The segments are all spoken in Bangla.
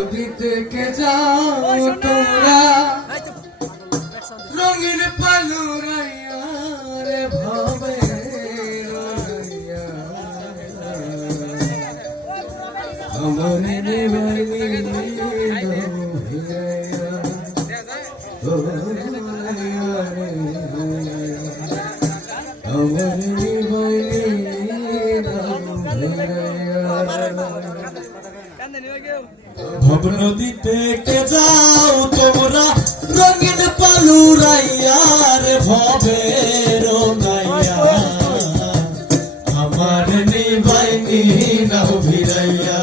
নদী থেকে যাও তোমরা রঙিন পালুরাইয়া রে ভাবে আমার ভব নদীতে কে যাও তোমরা রঙিন পালুরাইয়া রে ভবের নাইয়া আমার নিবাইনি নাও ভিড়াইয়া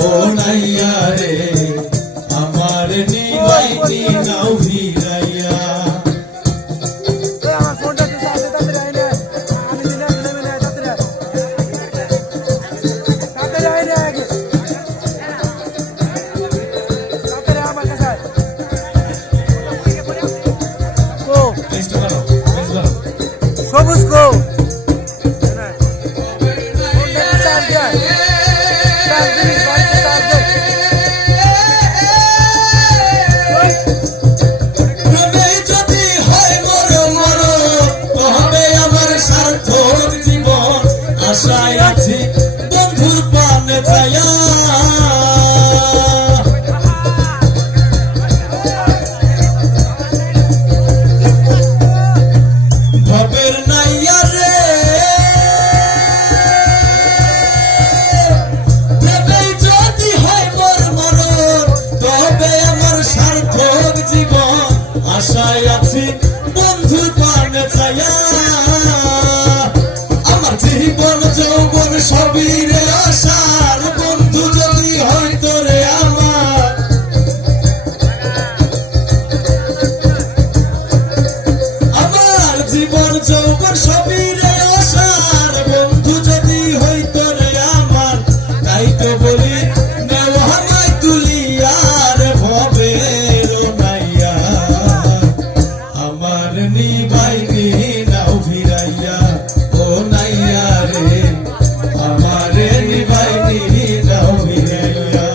ও নাইয়া রে আমার নিবাইনি নাও ভিড়াইয়া সবুজ গো যদি হয় মর মর তবে আমার সার্থক জীবন আশায় আছি বন্ধুর পানে চায়া ভবের নাইয়া রে ভেবেই যদি হয় মর মরণ তবে আমার সার্থক জীবন আশায় আছি বন্ধুর পানে চায়া আমার জীবন যৌবন সবই রে আশার বন্ধু যদি হয় তোরে আমার আমার জীবন যৌবন সবই রে আশার বন্ধু যদি হয় তোরে আমার তাই তো বলি নেওয়া আমায় তুলিয়ার ভবের নাইয়া আমার নিবাইনি নাও ভিড়াইয়া ও নাইয়া রে আমার নিবাইনি নাও ভিড়াইয়া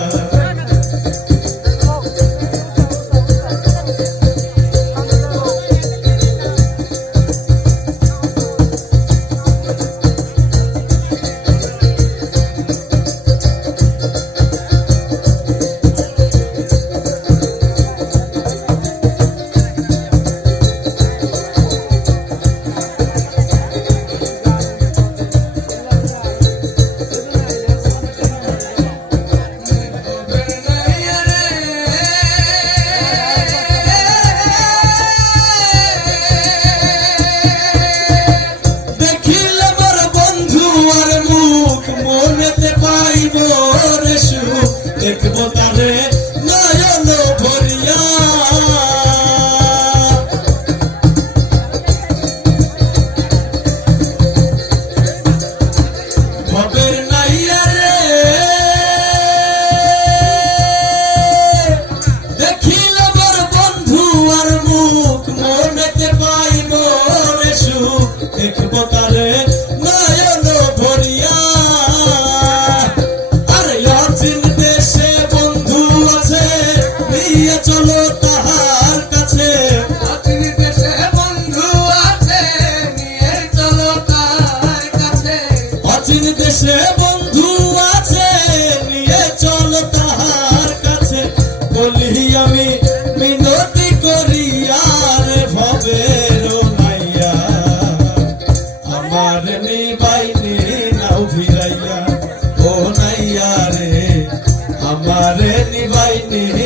দেখবো তারে নয়ন ভরিয়া ভবের নাইয়া রে দেখিল মোর বন্ধু আর মুখ মনেতে পাইব রে সুখ দেখবো তারে নয়ন ভরিয়া চলো তাহার কাছে অচিন দেশে বন্ধু আছে নিয়ে চলো তাহার কাছে অচিন দেশে বন্ধু আছে নিয়ে চলো তাহার কাছে বলি আমি মিনতি করি আর ভবের নাইয়া আমার নিবাইনি নাও ভিড়াইয়া ও নাইয়া রে আমার নিবাইনি